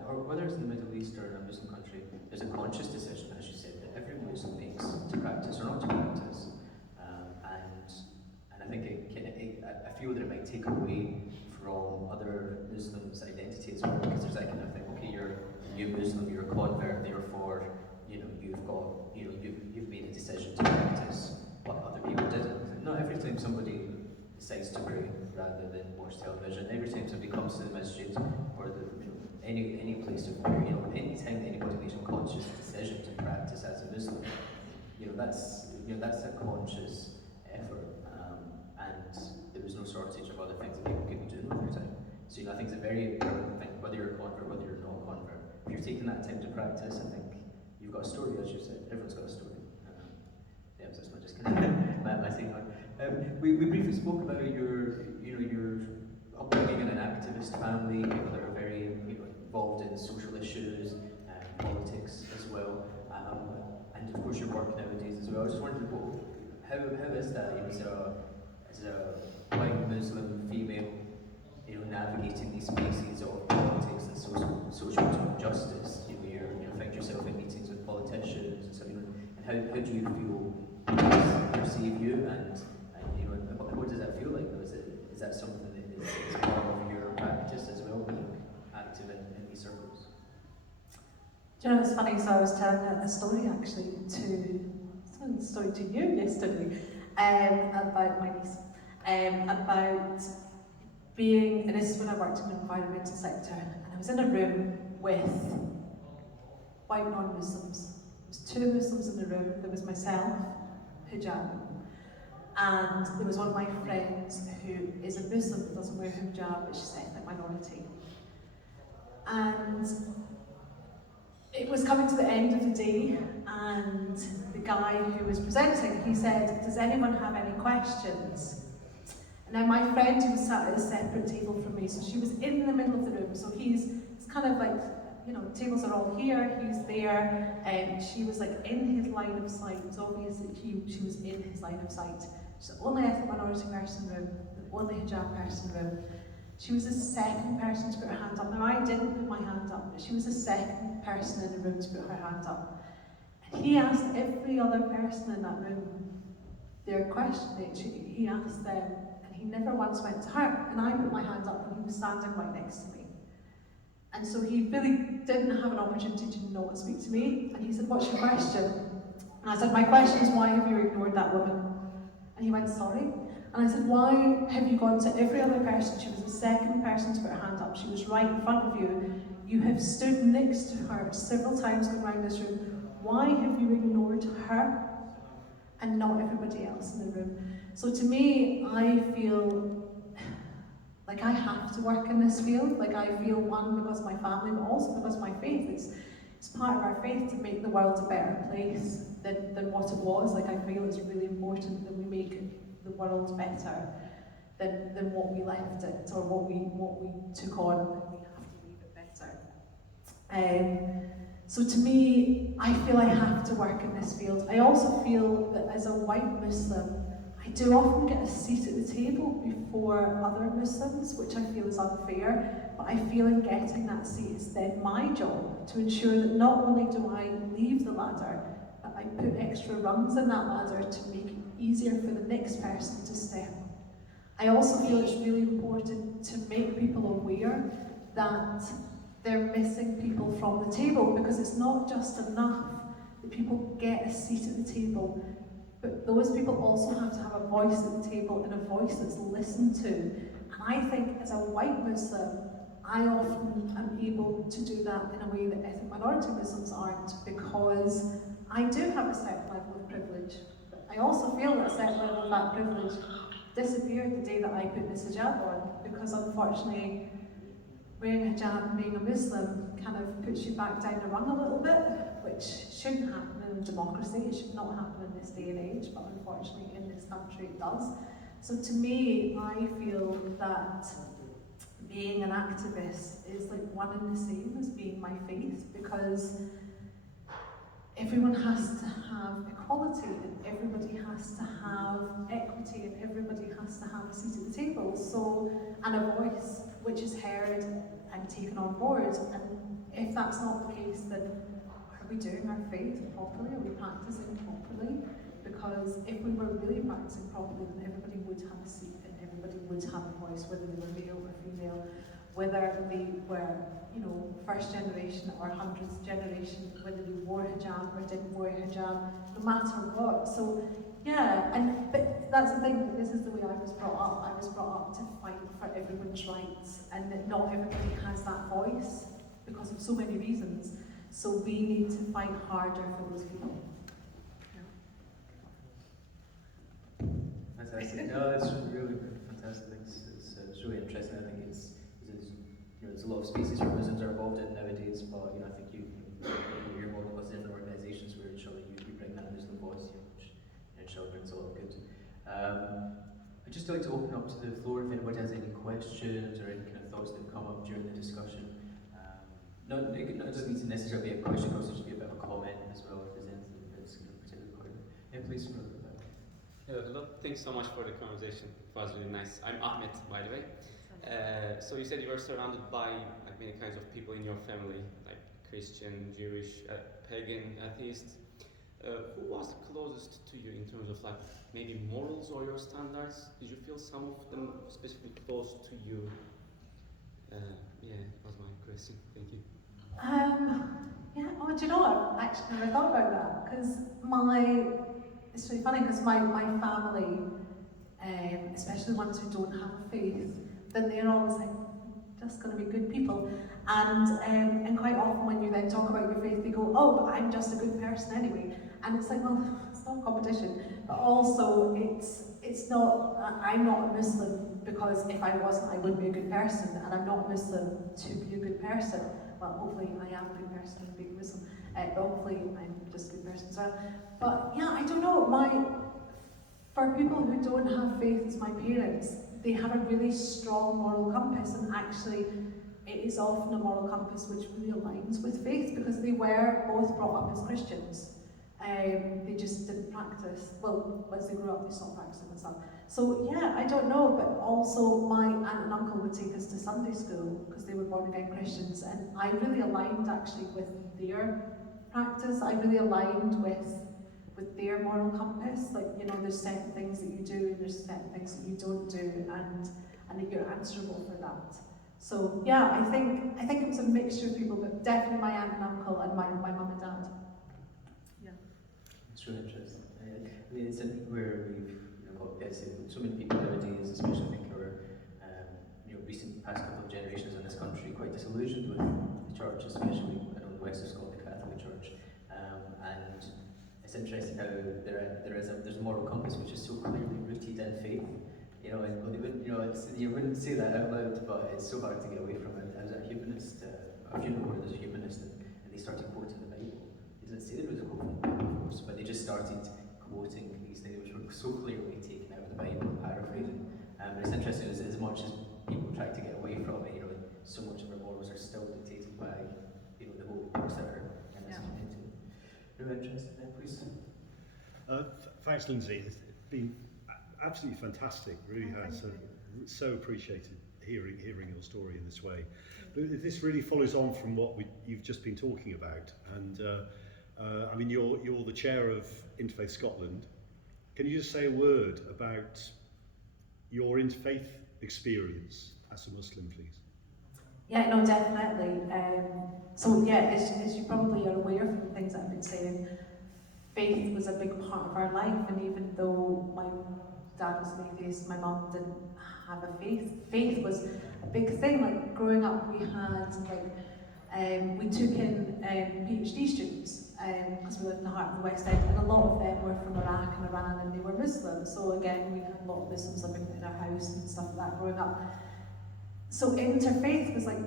or whether it's in the Middle East or in a Muslim country, there's a conscious decision, as you said, that every Muslim makes to practice or not to practice. And I think I feel that it might take away from other Muslims' identity as well, because there's that kind of thing. Okay, you're a new Muslim, you're a convert, therefore, you've made a decision to practice what other people didn't. Not every time somebody decides to pray, rather than watch television. Every time somebody comes to the masjid or any place of prayer, any time anybody makes a conscious decision to practice as a Muslim, that's a conscious effort, and there was no shortage of other things that people could be doing with their time. So I think it's a very important thing, whether you're a convert, whether you're not a convert. If you're taking that time to practice, I think you've got a story, as you said. Everyone's got a story. Yeah, so that's not just my take on. We briefly spoke about your upbringing in an activist family, people that are very involved in social issues, politics as well, and of course your work nowadays as well. I was just wondering, how is that as a white Muslim female, navigating these spaces of politics and social justice? You find yourself in meetings with politicians and so and how do you feel people perceive you, and what does that feel like? Is that something that is part of your practice as well, being active in these circles? Do you know, it's funny, so I was telling a story actually to you yesterday about my niece, about being, and this is when I worked in the environmental sector, and I was in a room with white non-Muslims. There was 2 Muslims in the room. There was myself, hijab, and there was one of my friends who is a Muslim but doesn't wear hijab, but she's ethnic minority. And it was coming to the end of the day, and the guy who was presenting, he said, "Does anyone have any questions?" And then my friend, who was sat at a separate table from me, so she was in the middle of the room, so it's kind of like, tables are all here, he's there, and she was like in his line of sight. It was obvious that she was in his line of sight. She's the only ethnic minority person in the room, the only hijab person in the room. She was the second person to put her hand up. Now, I didn't put my hand up, but she was the second person in the room to put her hand up. And he asked every other person in that room their question. He asked them, and he never once went to her. And I put my hand up, and he was standing right next to me. And so he really didn't have an opportunity to not speak to me. And he said, "What's your question?" And I said, "My question is, why have you ignored that woman?" And he went, "Sorry." And I said, "Why have you gone to every other person? She was the second person to put her hand up. She was right in front of you. You have stood next to her several times going around this room. Why have you ignored her and not everybody else in the room?" So to me, I feel like I have to work in this field. Like I feel, one, because of my family, but also because of my faith. It's part of our faith to make the world a better place than what it was. Like I feel it's really important that we make the world better than what we left it, or what we took on, and we have to leave it better. So to me, I feel I have to work in this field. I also feel that as a white Muslim, I do often get a seat at the table before other Muslims, which I feel is unfair, but I feel in getting that seat is then my job to ensure that not only do I leave the ladder, but I put extra rungs in that ladder to make it easier for the next person to step. I also feel it's really important to make people aware that they're missing people from the table, because it's not just enough that people get a seat at the table, but those people also have to have a voice at the table, and a voice that's listened to. And I think as a white Muslim, I often am able to do that in a way that ethnic minority Muslims aren't, because I do have a certain level of privilege. But I also feel that a certain level of that privilege disappeared the day that I put this hijab on, because unfortunately, wearing a hijab and being a Muslim kind of puts you back down the rung a little bit, which shouldn't happen in a democracy. It should not happen in this day and age, but unfortunately in this country it does. So to me, I feel that being an activist is like one and the same as being my faith, because everyone has to have equality, and everybody has to have equity, and everybody has to have a seat at the table, and a voice which is heard and taken on board. And if that's not the case, then are we doing our faith properly? Are we practicing properly? Because if we were really practicing properly, then everybody would have a seat, and everybody would have a voice, whether they were male or female, whether they were, first generation or hundredth generation, whether they wore hijab or didn't wear hijab, no matter what. So yeah, but that's the thing, this is the way I was brought up. I was brought up to fight for everyone's rights, and that not everybody has that voice because of so many reasons. So we need to fight harder for those people. Fantastic. No, it's really fantastic. It's really interesting. I think it's there's a lot of spaces where Muslims are involved in nowadays, but I think you're involved with different organisations where inshallah you bring that Muslim voice, which inshallah brings a lot of good. I'd just like to open up to the floor if anybody has any questions or any kind of thoughts that come up during the discussion. It doesn't need to necessarily be a question, it could also just be a bit of a comment as well if there's anything that's kind of particularly clear. Yeah, please, brother. Hello, thanks so much for the conversation. It was really nice. I'm Ahmed, by the way. So you said you were surrounded by like many kinds of people in your family, like Christian, Jewish, pagan, atheist. Who was closest to you in terms of like maybe morals or your standards? Did you feel some of them specifically close to you? Yeah, that was my question. Thank you. Yeah, oh, do you know what? I've actually never thought about that, because it's really funny, because my family, especially the ones who don't have a faith, then they're always like, just going to be good people. And quite often when you then talk about your faith, they go, oh, but I'm just a good person anyway. And it's like, well, it's not a competition, but also it's not, I'm not a Muslim because if I wasn't, I wouldn't be a good person, and I'm not Muslim to be a good person. Well, hopefully I am a good person being Muslim, but hopefully I'm just a good person as well. But yeah, I don't know, for people who don't have faith as my parents, they have a really strong moral compass, and actually it is often a moral compass which really aligns with faith, because they were both brought up as Christians. They just didn't practice. Well, once they grew up, they stopped practicing and stuff. So yeah, I don't know, but also my aunt and uncle would take us to Sunday school because they were born again Christians, and I really aligned actually with their practice. I really aligned with their moral compass. Like, there's certain things that you do and there's certain things that you don't do, and that you're answerable for that. So yeah, I think it was a mixture of people, but definitely my aunt and uncle and my mum and dad. Yeah. It's really interesting. I mean, it's something where we've got so many people nowadays, especially I think our recent past couple of generations in this country, quite disillusioned with the church, especially in the west of Scotland, the Catholic Church, and it's interesting how there's a moral compass which is so clearly rooted in faith. And well, they wouldn't, you wouldn't say that out loud, but it's so hard to get away from it. As a humanist, a funeral board as a humanist, and they started quoting the Bible. They didn't say there was a quote from the Bible, of course, but they just started quoting these things which were so clearly taken out of the Bible, paraphrasing. But it's interesting, as much as people try to get away from it, so much of our morals are still dictated by the holy books that are in this community. Really interesting, please. Thanks, Linsay. It's been absolutely fantastic. Really has. So appreciated hearing your story in this way. But this really follows on from what you've just been talking about. And I mean, you're the chair of Interfaith Scotland. Can you just say a word about your interfaith experience as a Muslim, please? Yeah, no, definitely. So yeah, as you probably are aware from the things that I've been saying, faith was a big part of our life, and even though my dad was an atheist, my mum didn't have a faith. Faith was a big thing. Like growing up, we had we took in PhD students because we lived in the heart of the West End, and a lot of them were from Iraq and Iran, and they were Muslim. So again, we had a lot of Muslims living in our house and stuff like that growing up. So interfaith was like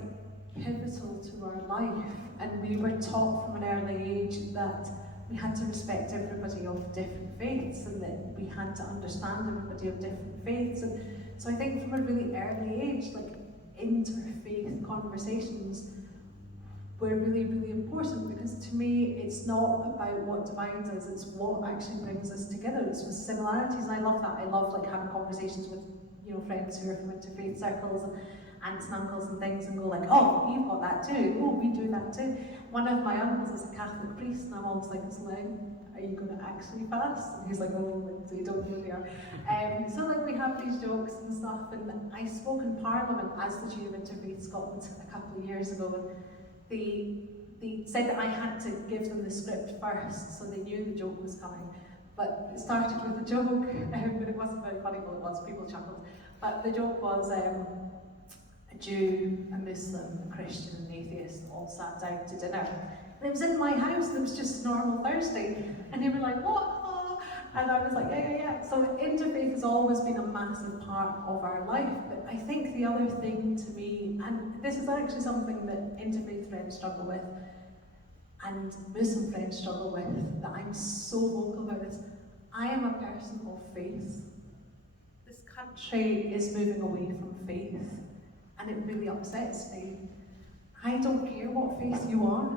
pivotal to our life, and we were taught from an early age that we had to respect everybody of different faiths, and that we had to understand everybody of different faiths. And so I think from a really early age, like interfaith conversations were really, really important, because to me it's not about what divides us, it's what actually brings us together. It's with similarities, and I love that. I love like having conversations with friends who are from interfaith circles and aunts and uncles and things, and go like, oh, you've got that too, oh, we do that too. One of my uncles is a Catholic priest, and I'm always like, so Len, are you going to actually fast? And he's like, oh, so you don't know they are. So like we have these jokes and stuff, and I spoke in Parliament as the chair of Interfaith Scotland a couple of years ago, and they said that I had to give them the script first, so they knew the joke was coming. But it started with a joke, but it wasn't very funny. Well, it was, people chuckled. But the joke was a Jew, a Muslim, a Christian, and an atheist all sat down to dinner. And it was in my house, and it was just a normal Thursday. And they were like, what? Oh. And I was like, yeah. So interfaith has always been a massive part of our life. But I think the other thing to me, and this is actually something that interfaith friends struggle with, and Muslim friends struggle with, that I'm so vocal about this. I am a person of faith. This country is moving away from faith, and it really upsets me. I don't care what faith you are,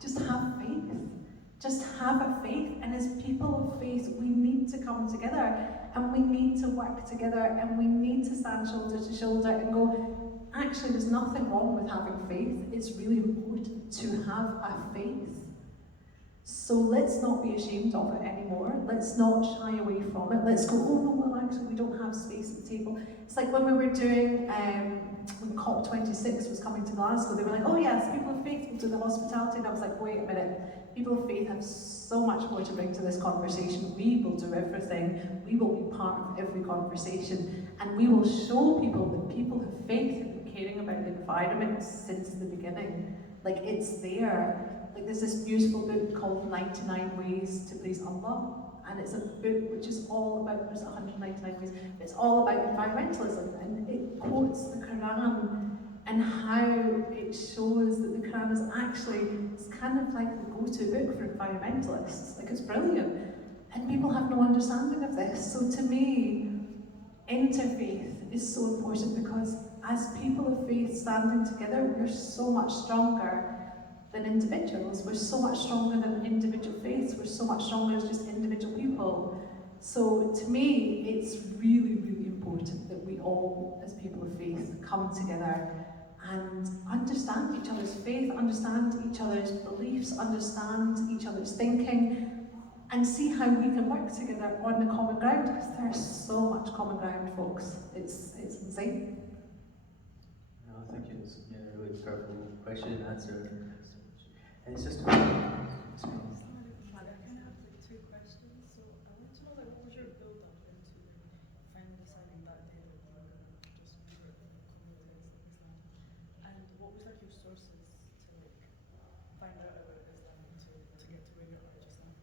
just have faith. Just have a faith, and as people of faith, we need to come together, and we need to work together, and we need to stand shoulder to shoulder and go, actually there's nothing wrong with having faith. It's really important to have a faith. So let's not be ashamed of it anymore. Let's not shy away from it. Let's go, oh no, well actually we don't have space at the table. It's like when we were doing, when COP26 was coming to Glasgow, they were like, oh yes, people of faith will do the hospitality. And I was like, wait a minute, people of faith have so much more to bring to this conversation. We will do everything. We will be part of every conversation. And we will show people that people of faith have been caring about the environment since the beginning. Like, it's there. Like, there's this beautiful book called 99 Ways to Please Allah, and it's a book which is all about, there's 199 ways, it's all about environmentalism, and it quotes the Quran and how it shows that the Quran is actually, it's kind of like the go-to book for environmentalists. Like, it's brilliant, and people have no understanding of this. So to me, interfaith is so important, because as people of faith standing together, we're so much stronger than individuals. We're so much stronger than individual faiths. We're so much stronger as just individual people. So to me, it's really, really important that we all, as people of faith, come together and understand each other's faith, understand each other's beliefs, understand each other's thinking, and see how we can work together on the common ground, because there's so much common ground, folks. It's insane. No, I think it's a really powerful question and answer. And it's just I kind of have like two questions. So I want to know, like, what was your build up into finally deciding that day that you were gonna just convert and convert to Islam? And what was like your sources to like find out about Islam to get to where you are just now?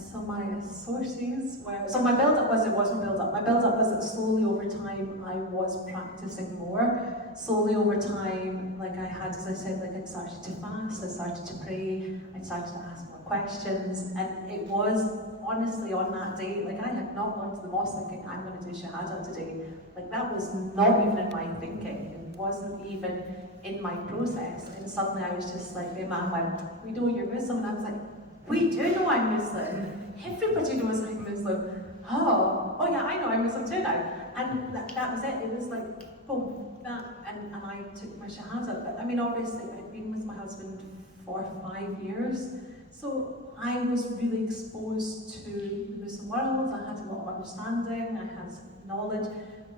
So my sources were, so my build-up was, it wasn't build-up. My build-up was that slowly over time I was practicing more. Slowly over time, like I had, as I said, like I started to fast, I started to pray, I started to ask more questions, and it was honestly on that day, like I had not gone to the mosque thinking I'm going to do Shahada today. Like that was not even in my thinking. It wasn't even in my process. And suddenly I was just like, the Imam went, we know you're Muslim, and I was like, we do know I'm Muslim. Everybody knows I'm Muslim. Oh yeah, I know I'm Muslim too now. And that was it. It was like, boom, that, and I took my Shahada. But I mean, obviously, I'd been with my husband for 5 years. So I was really exposed to the Muslim world. I had a lot of understanding, I had knowledge.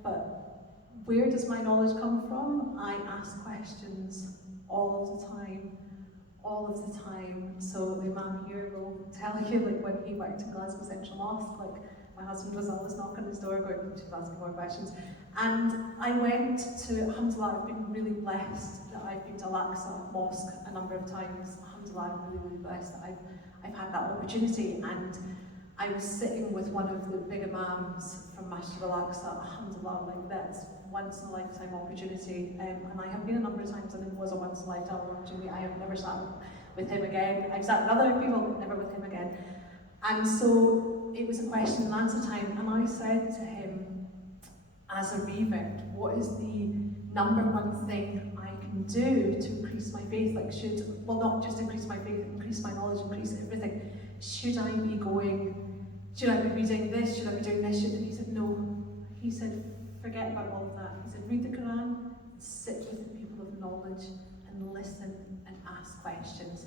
But where does my knowledge come from? I ask questions all of the time. All of the time. So the Imam here will tell you, like when he worked in Glasgow Central Mosque, like my husband was always knocking on his door going, she's asking more questions. And I went to, alhamdulillah, I've been really blessed that I've been to Al-Aqsa Mosque a number of times. Alhamdulillah, I'm really, really blessed that I've had that opportunity. And I was sitting with one of the big Imams from Masjid Al-Aqsa, alhamdulillah, like that's once in a lifetime opportunity, and I have been a number of times, and it was a once in a lifetime opportunity. I have never sat with him again. I've sat with other people, but never with him again. And so it was a question and answer time, and I said to him, as a revert, what is the number one thing I can do to increase my faith? Like, well, not just increase my faith, increase my knowledge, increase everything. Should I be reading this? Should I be doing this? And he said, no. He said, forget about all of that. He said, read the Quran, sit with the people of knowledge, and listen and ask questions.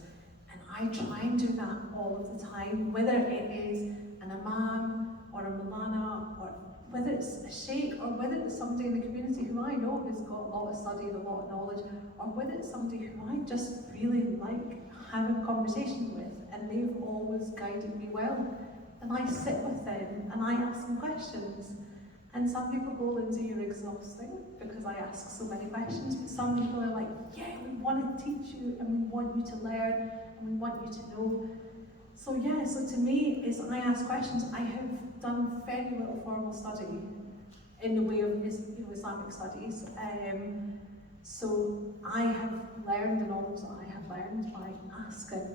And I try and do that all of the time, whether it is an imam or a mulana, or whether it's a sheikh, or whether it's somebody in the community who I know has got a lot of study and a lot of knowledge, or whether it's somebody who I just really like having conversations with. and they've always guided me well. And I sit with them and I ask them questions. And some people go, Linsay, you're exhausting because I ask so many questions, but some people are like, yeah, we want to teach you and we want you to learn and we want you to know. So yeah, so to me, is I ask questions. I have done very little formal study in the way of Islamic studies. So I have learned the knowledge that I have learned by asking.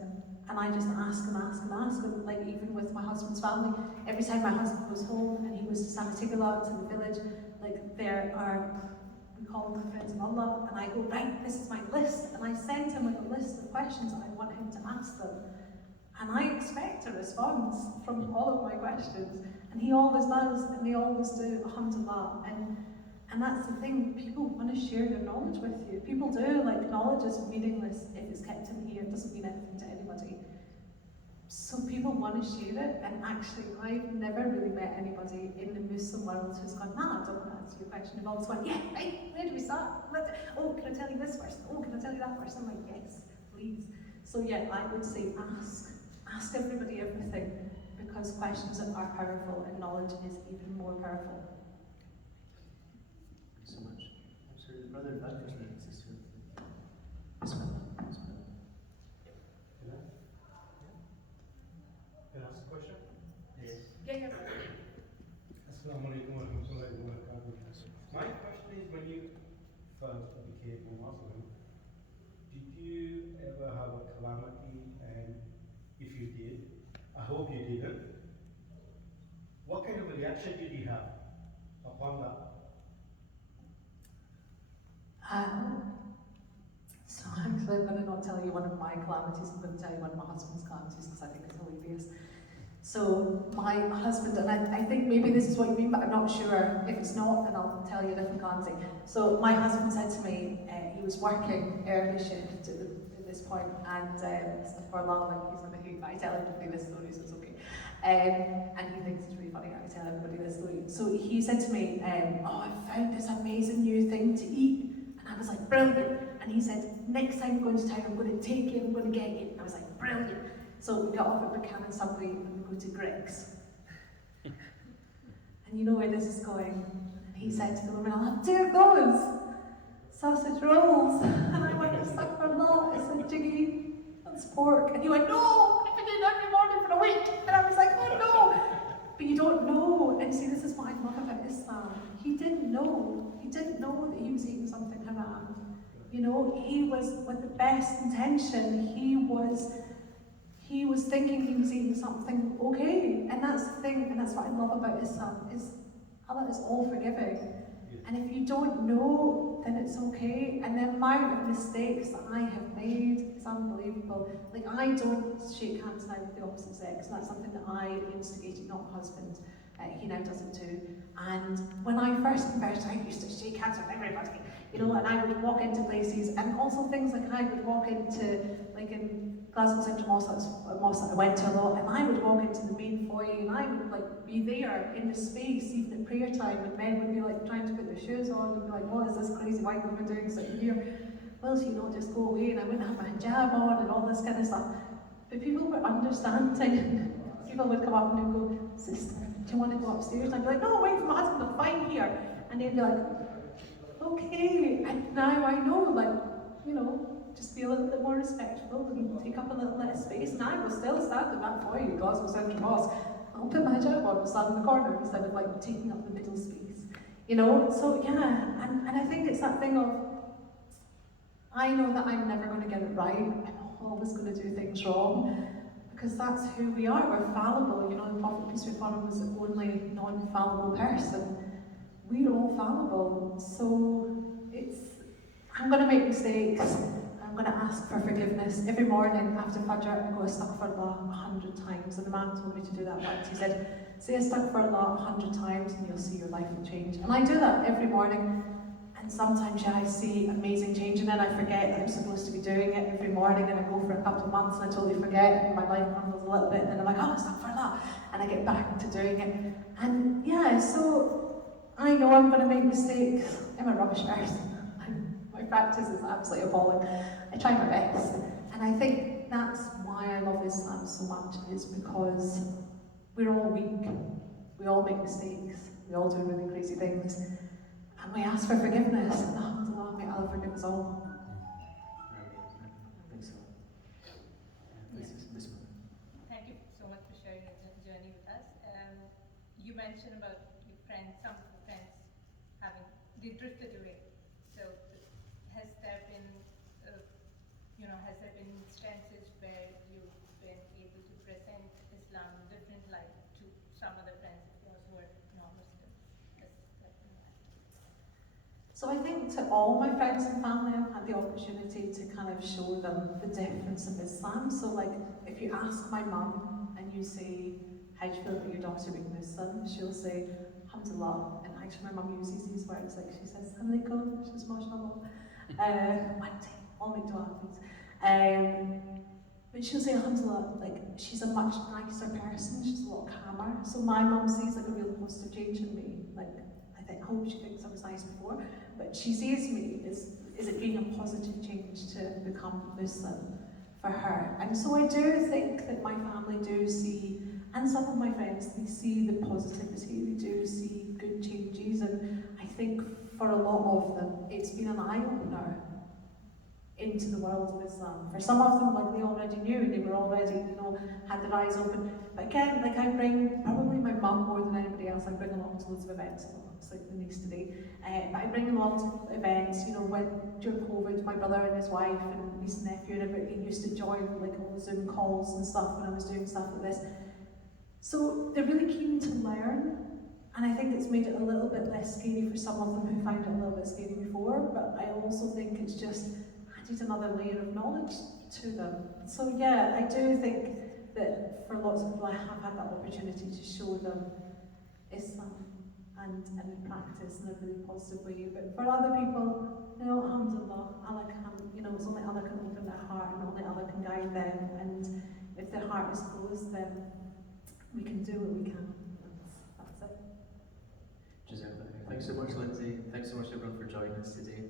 And I just ask and ask and ask. And like even with my husband's family, every time my husband was home and he was to Sanatigala to the village, like there are, we call them friends of Allah, and I go, right, this is my list. And I send him like a list of questions that I want him to ask them. And I expect a response from all of my questions. And he always does, and they always do, alhamdulillah. And that's the thing, people want to share their knowledge with you. People do, like knowledge is meaningless if it's kept in here, it doesn't mean anything to anybody. So people want to share it, and actually I've never really met anybody in the Muslim world who's gone, nah, I don't want to answer your question. They've always gone, yeah, right, where do we start? Oh, can I tell you this first? Oh, can I tell you that first? I'm like, yes, please. So yeah, I would say ask everybody everything, because questions are powerful and knowledge is even more powerful. Thanks so much. Absolutely. Brother, that person and sister. Ismail. Can I ask a question? Yes. Yeah. Assalamu alaikum wa rahmatullahi wa barakatuh. My question is, when you first became a Muslim, did you ever have a calamity? And if you did, I hope you didn't. What kind of a reaction did you have upon that? So actually I'm going to not tell you one of my calamities, I'm going to tell you one of my husband's calamities because I think it's hilarious. So my husband, and I think maybe this is what you mean, but I'm not sure. If it's not, then I'll tell you a different calamity. So my husband said to me, he was working early shift at this point, and for long, like he's going to hate, but I tell everybody this story, so it's okay. And he thinks it's really funny that I tell everybody this story. So he said to me, oh, I found this amazing new thing to eat. And I was like, brilliant. And he said, next time I'm going to town, I'm going to take you, I'm going to get you. And I was like, brilliant. So we got off at Buchanan Subway and we go to Greg's. And you know where this is going. And he said to the woman, I'll have 2 of those sausage rolls. And I went, astaghfirullah, I said, jiggy, that's pork. And he went, no, I've been doing it every morning for a week. And I was like, oh no. But you don't know. And see, this is what I love about Islam. He didn't know. He didn't know that he was eating something haram. You know, he was with the best intention. He was thinking he was eating something okay. And that's the thing, and that's what I love about Islam, is Allah is all forgiving. And if you don't know, then it's okay. And the amount of mistakes that I have made is unbelievable. Like, I don't shake hands now with the opposite sex, and that's something that I instigated, not my husband. He now does it too. And when I first converted, I used to shake hands with everybody, you know, and I would walk into places, and also things like I would walk into, like in Glasgow Central Mosque, that's a mosque that I went to a lot, and I would walk into the main foyer and I would like be there in the space, even at prayer time, and men would be like trying to put their shoes on and be like, what is this crazy white woman doing sitting here? Will she not just go away? And I wouldn't have my hijab on and all this kind of stuff. But people were understanding. People would come up and they'd go, sister, do you want to go upstairs? And I'd be like, no, wait for my husband, I'm fine here. And they'd be like, okay. And now I know, like, you know, just be a little bit more respectful and take up a little less space. And I will still stand in that foyer, Glasgow Central Mosque. I'll put my hijab on and stand in the corner instead of like taking up the middle space. You know, so yeah, and I think it's that thing of, I know that I'm never going to get it right. I'm always going to do things wrong. Because that's who we are, we're fallible. You know, the Prophet, peace be upon him, was the only non-fallible person. We're all fallible. So I'm going to make mistakes. I'm going to ask for forgiveness. Every morning after Fajr, I go astaghfirullah 100 times. And the man told me to do that once. He said, say astaghfirullah 100 times and you'll see your life will change. And I do that every morning. And sometimes, yeah, I see amazing change, and then I forget that I'm supposed to be doing it every morning, and I go for a couple of months and I totally forget, and my life crumbles a little bit, and then I'm like, oh, astaghfirullah, and I get back to doing it. And yeah, so I know I'm going to make mistakes. I'm a rubbish person. My practice is absolutely appalling. I try my best. And I think that's why I love Islam so much, is because we're all weak, we all make mistakes, we all do really crazy things, and we ask for forgiveness, and alhamdulillah, may Allah forgive us all. Thanks a lot. This one. Thank you so much for sharing your journey with us. You mentioned about your friends, some of the friends they drifted away. So has there been, has there been instances where you've been able to present Islam in different light to some other friends of yours who are non-Muslims? So I think to all my friends and family, I've had the opportunity to kind of show them the difference of Islam. So like, if you ask my mum and you say, how do you feel about your daughter being Muslim? She'll say, alhamdulillah. And actually my mum uses these words, like she says, alaikum, she says, mashallah. One day, I'll make dua, please. But she'll say, alhamdulillah, like, she's a much nicer person, she's a lot calmer. So my mum sees like a real positive change in me. Like, I hope she thinks I was nice before, but she sees me as it being a positive change to become Muslim for her. And so I do think that my family do see, and some of my friends, they see the positivity, they do see good changes, and I think for a lot of them, it's been an eye-opener into the world of Islam. For some of them, like, they already knew, they were already, had their eyes open. But again, like, I bring, probably my mum more than anybody else, I bring along to loads of events, it's like the niece today. But I bring along to events, when during COVID, my brother and his wife and niece and nephew and everybody used to join like all the Zoom calls and stuff when I was doing stuff like this. So they're really keen to learn, and I think it's made it a little bit less scary for some of them who found it a little bit scary before, but I also think it's just added another layer of knowledge to them. So yeah, I do think that for lots of people I have had that opportunity to show them Islam and in practice in a really positive way. But for other people, alhamdulillah, Allah can, it's only Allah can open their heart and only Allah can guide them, and if their heart is closed, then we can do what we can. That's it. Thanks so much, Lindsay. Thanks so much everyone for joining us today.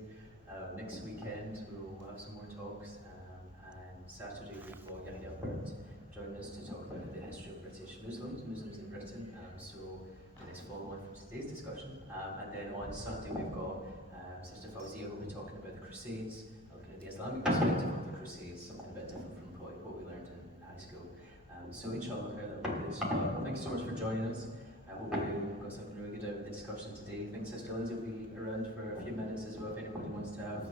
Next weekend we'll have some more talks, and Saturday we've got Yahya Burt join us to talk about the history of British Muslims in Britain. So let's follow on from today's discussion. And then on Sunday we've got Sister Fawzia who will be talking about the Crusades, looking at the Islamic perspective of the Crusades, something a bit different from what we learned in high school. So inshallah, that will be good. Thanks so much for joining us. I hope you got something really good out of the discussion today. I think Sister Lindsay will be around for a few minutes as well if anybody wants to have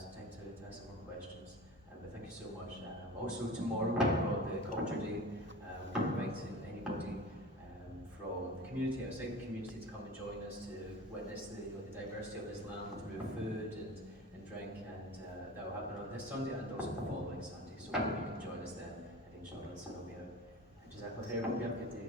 some time to ask some more questions. But thank you so much. Also tomorrow we've got the Culture Day. We're inviting anybody from the community, outside the community, to come and join us to witness the diversity of Islam through food and drink, and that will happen on this Sunday and also the following Sunday. So you can join us then, and inshallah, so it'll be a Jazakallah khair. Hope you have a good day.